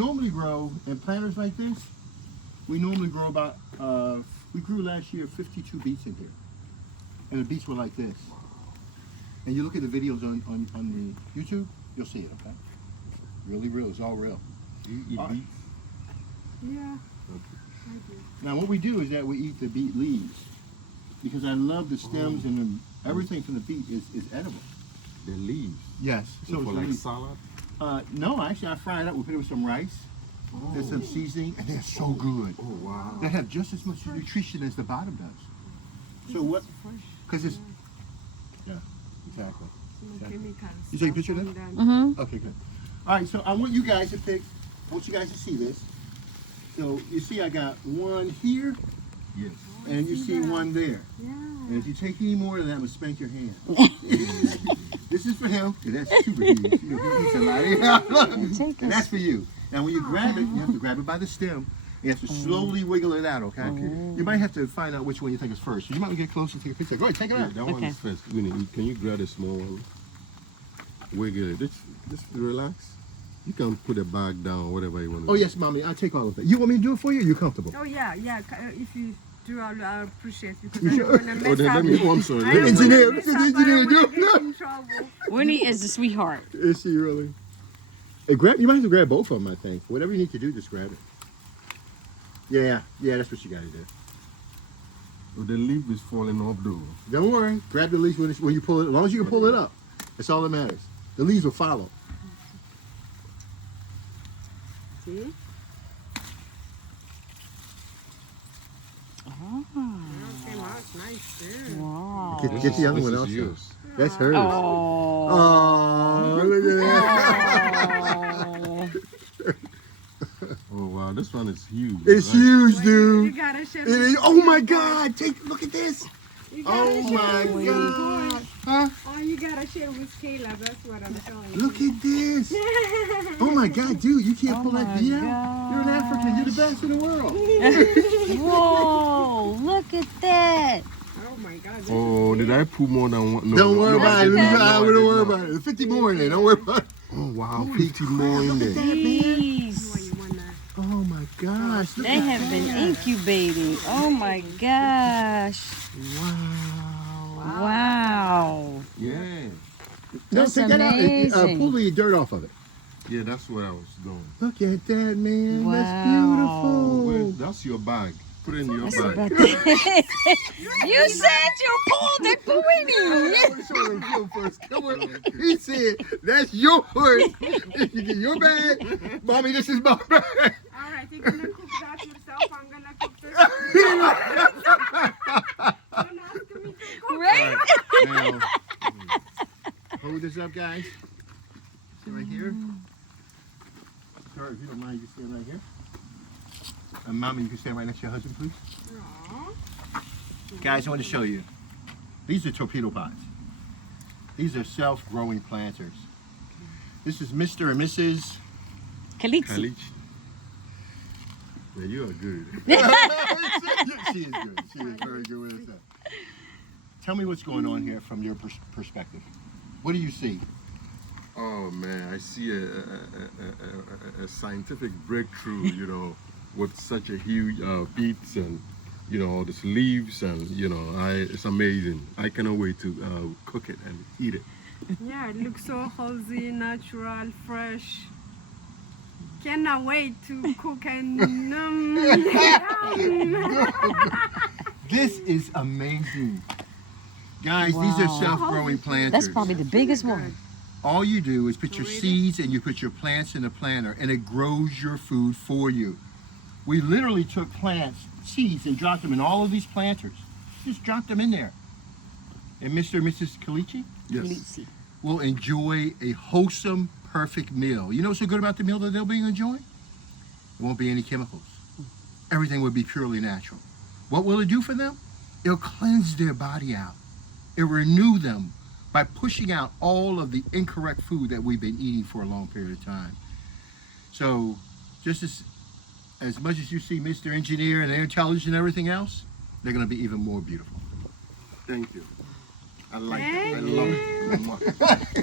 normally grow in planters like this, we normally grow about, we grew last year 52 beets in here. And the beets were like this. And you look at the videos on the YouTube, you'll see it, okay? Really real, it's all real. Do you eat beets? Yeah. Okay. I do. Now what we do is that we eat the beet leaves. Because I love the stems and everything from the beet is edible. The leaves? Yes. So for it's like really- salad? No, actually I fry it up, we put it with some rice. There's some seasoning, and they're so good. Oh, wow. They have just as much nutrition as the bottom does. So what? Because it's, yeah, exactly. No chemicals. You take a picture of that? Mm-hmm. Okay, good. All right, so I want you guys to pick, I want you guys to see this. So you see I got one here, Yes. and you see one there. Yeah. And if you take any more of that, I'm gonna spank your hand. This is for him, because that's super huge. You know, he eats a lot. And that's for you. Now when you grab it, you have to grab it by the stem. You have to slowly wiggle it out, okay? You might have to find out which one you think is first. So you might get close and take a picture. Go ahead, take it Yeah, out. that one Okay. is first. Winnie, can you grab a small one? Wiggle it. Just relax. You can put a bag down, whatever you want to Oh do. yes, mommy, I'll take all of that. You want me to do it for you or you comfortable? Oh yeah, yeah. If you do, I'll appreciate because You I sure? don't want to mess Oh, then up. let me, oh, I'm sorry. I Let don't me- Engineer, wanna this mess is up, engineer, I don't wanna do- get in trouble. Winnie is the sweetheart. Is she really? Hey, you might have to grab both of them, I think. Whatever you need to do, just grab it. Yeah, that's what you got to do. Oh, the leaf is falling off though. Don't worry. Grab the leaves when you pull it. As long as you can pull it up, that's all that matters. The leaves will follow. See? Oh, Okay, that's nice too. wow. Get the other This one is also. yours. That's hers. Oh. Oh, look at that. Oh. Oh wow, this one is huge. It's Right. huge, You dude. gotta share. It is, oh my God! Look at this. You gotta Oh share my with God! boys. Huh? Oh, you gotta share with Kayla. That's what I'm telling you. Look at this. Oh my God, dude! You can't Oh pull that my beat out. You're an African. You're the best in the world. Whoa, look at that. Oh my God. this Oh, is did big. I put more than one? No, Don't no, worry no, about I it. did not. I No, wouldn't did worry not. about it. There's 50 more in there. Don't worry about it. Oh wow, Holy 50 more in look at there. that, man. Jeez. Why you wanna? Oh my gosh. Look They at have been that. incubating. Oh my gosh. Wow. Wow. Yeah, No, That's take that out. amazing. Pull the dirt off of it. yeah, that's where I was going. Look at that, man. Wow. That's beautiful. Wait, that's your bag. Put it in your bag. You said you pulled it for Winnie. Come on. He said, that's yours. You get your bag. Mommy, this is my bag. All right, you're gonna cook that yourself. I'm gonna cook this. Don't ask me to cook. Right? Now, hold this up, guys. See right here? Sorry, if you don't mind, you can stand right here. And Mommy, you can stand right next to your husband, please. Aw. Guys, I want to show you. These are Torpedopots. These are self-growing planters. This is Mr. and Mrs. Kalitsi. Khalid. Yeah, you are good. She is good. She is very good with it. Tell me what's going on here from your perspective. What do you see? Oh man, I see a scientific breakthrough, you know, with such a huge beets and, you know, all these leaves and, you know, it's amazing. I cannot wait to cook it and eat it. Yeah, it looks so healthy, natural, fresh. Cannot wait to cook and yum. This is amazing. Guys, these are Wow. self-growing planters. That's probably the biggest one. All you do is put your Read it. seeds and you put your plants in the planter and it grows your food for you. We literally took plants, seeds, and dropped them in all of these planters. Just dropped them in there. And Mr. and Mrs. Kalichi Yes. Kalitsi. will enjoy a wholesome, perfect meal. You know what's so good about the meal that they'll be enjoying? There won't be any chemicals. Everything will be purely natural. What will it do for them? It'll cleanse their body out. It'll renew them by pushing out all of the incorrect food that we've been eating for a long period of time. So just as much as you see Mr. Engineer and their intelligence and everything else, they're going to be even more beautiful. Thank you. I like Thank it. I love it.